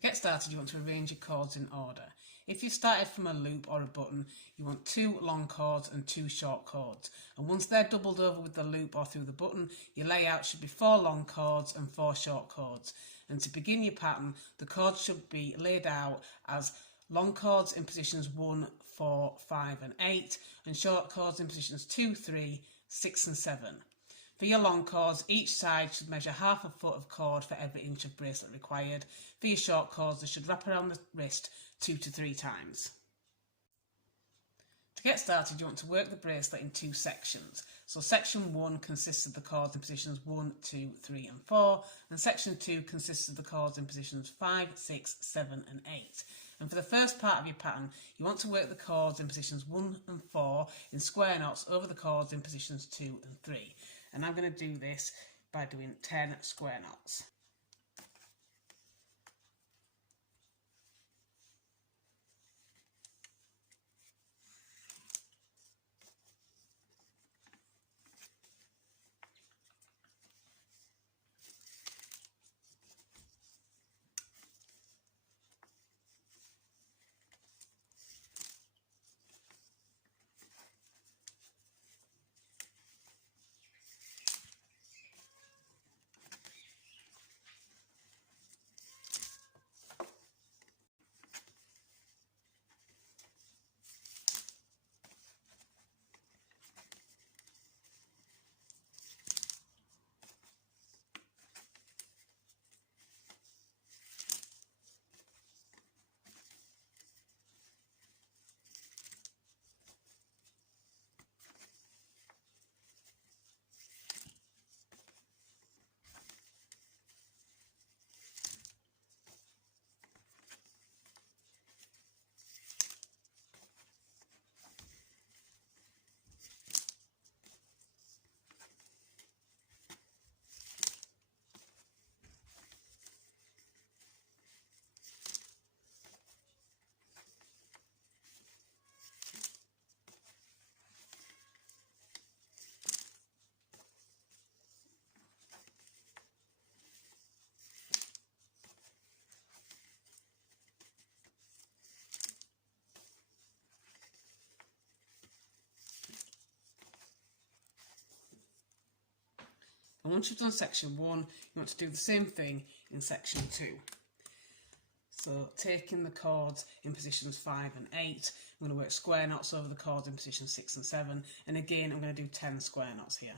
To get started, you want to arrange your chords in order. If you started from a loop or a button, you want 2 long chords and 2 short chords. And once they're doubled over with the loop or through the button, your layout should be 4 long chords and 4 short chords. And to begin your pattern, the chords should be laid out as long chords in positions 1, 4, 5 and 8, and short chords in positions 2, 3, 6 and 7. For your long chords, each side should measure half a foot of cord for every inch of bracelet required. For your short chords, they should wrap around the wrist 2 to 3 times. To get started, you want to work the bracelet in 2 sections. So section 1 consists of the chords in positions 1, 2, 3 and 4, and section 2 consists of the chords in positions 5, 6, 7 and 8. And for the first part of your pattern, you want to work the chords in positions 1 and 4 in square knots over the chords in positions 2 and 3. And I'm going to do this by doing 10 square knots. And once you've done section 1, you want to do the same thing in section 2. So taking the chords in positions 5 and 8, I'm going to work square knots over the chords in positions 6 and 7, and again I'm going to do 10 square knots here.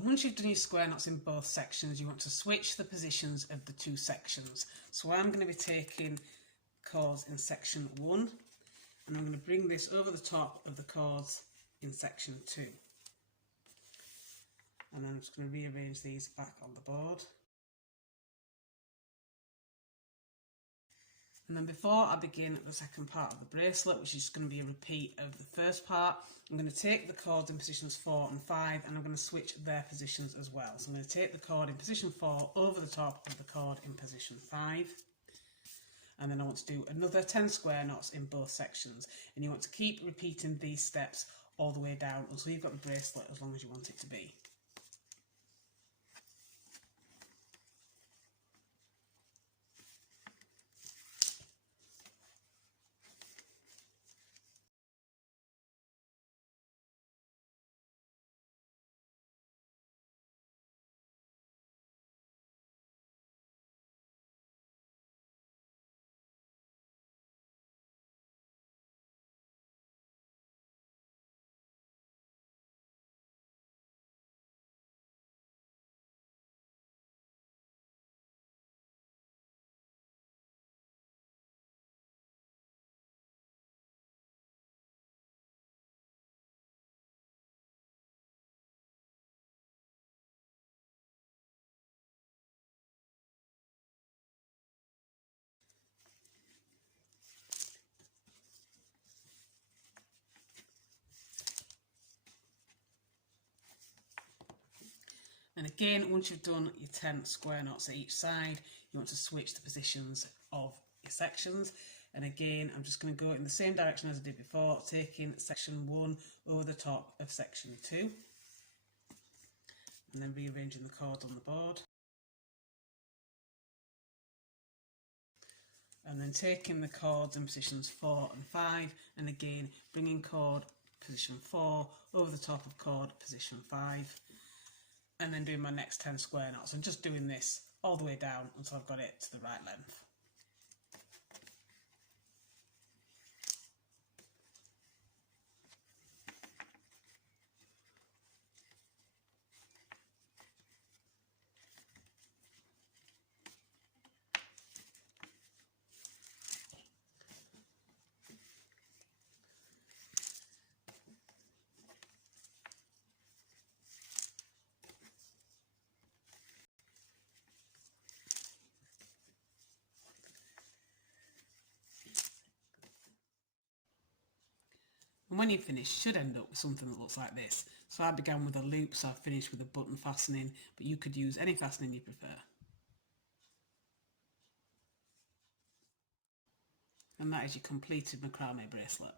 And once you've done your square knots in both sections, you want to switch the positions of the 2 sections. So I'm going to be taking chords in section 1, and I'm going to bring this over the top of the chords in section 2. And then I'm just going to rearrange these back on the board. And then before I begin the second part of the bracelet, which is going to be a repeat of the first part, I'm going to take the chords in positions 4 and 5 and I'm going to switch their positions as well. So I'm going to take the chord in position 4 over the top of the chord in position 5. And then I want to do another 10 square knots in both sections. And you want to keep repeating these steps all the way down until you've got the bracelet as long as you want it to be. And again, once you've done your 10 square knots at each side, you want to switch the positions of your sections. And again, I'm just going to go in the same direction as I did before, taking section 1 over the top of section 2. And then rearranging the cords on the board. And then taking the cords in positions 4 and 5, and again bringing cord position 4 over the top of cord position 5, and then doing my next 10 square knots, and just doing this all the way down until I've got it to the right length. And when you finish, you should end up with something that looks like this. So I began with a loop, so I finished with a button fastening, but you could use any fastening you prefer. And that is your completed macrame bracelet.